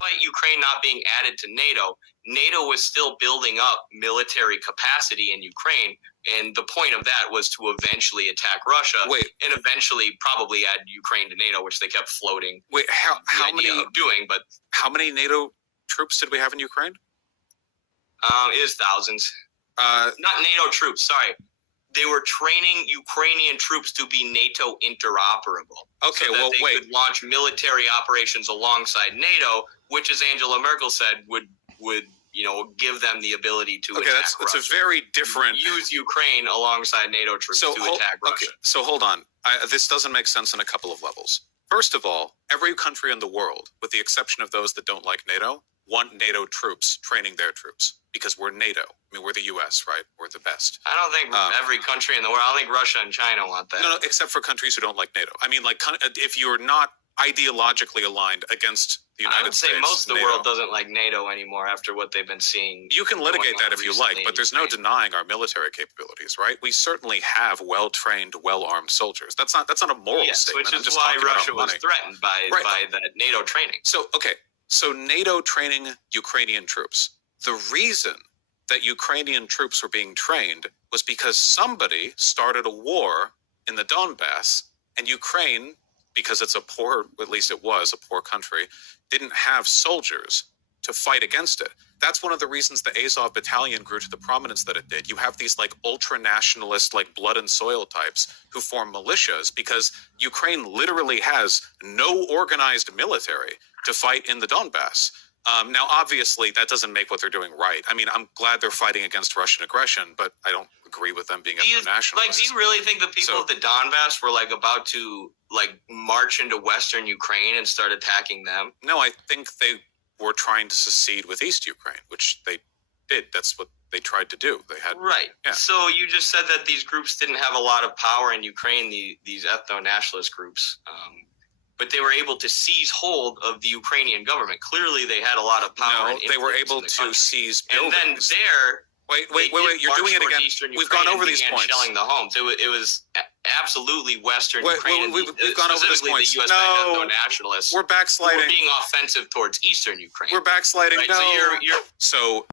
despite Ukraine not being added to NATO, NATO was still building up military capacity in Ukraine. And the point of that was to eventually attack Russia and eventually probably add Ukraine to NATO, which they kept floating. How many doing? But how many NATO troops did we have in Ukraine? It is thousands. Not NATO troops. Sorry, they were training Ukrainian troops to be NATO interoperable. Okay, so that they could launch military operations alongside NATO, which, as Angela Merkel said, would give them the ability to attack Russia. It's a very different... Use Ukraine alongside NATO troops to attack Russia. Okay, so hold on. This doesn't make sense on a couple of levels. First of all, every country in the world, with the exception of those that don't like NATO, want NATO troops training their troops because we're NATO. I mean, we're the U.S., right? We're the best. I don't think every country in the world. I don't think Russia and China want that. No, except for countries who don't like NATO. I mean, like, if you're not ideologically aligned against the United States, I would say most of the world doesn't like NATO anymore after what they've been seeing. You can litigate that if you like, but there's no denying our military capabilities, right? We certainly have well-trained, well-armed soldiers. That's not a moral statement. Which is why Russia was threatened by that NATO training. So NATO training Ukrainian troops. The reason that Ukrainian troops were being trained was because somebody started a war in the Donbass, and Ukraine, because it's at least it was a poor country, didn't have soldiers to fight against it. That's one of the reasons the Azov battalion grew to the prominence that it did. You have these like ultra-nationalist, like blood and soil types who form militias because Ukraine literally has no organized military to fight in the Donbass. Now, obviously, that doesn't make what they're doing right. I mean, I'm glad they're fighting against Russian aggression, but I don't agree with them being ethno-nationalists. Do you really think the people of the Donbass were about to march into Western Ukraine and start attacking them? No, I think they were trying to secede with East Ukraine, which they did. That's what they tried to do. They had Yeah. So you just said that these groups didn't have a lot of power in Ukraine, these ethno-nationalist groups. But they were able to seize hold of the Ukrainian government. Clearly, they had a lot of power. No, they were able to seize buildings. And then Wait, you're doing it again. We've gone over these points. Shelling the homes. It was absolutely Western Ukraine. We've gone over these points. The US nationalists. We're backsliding. We're being offensive towards Eastern Ukraine. We're backsliding. Right? No. So So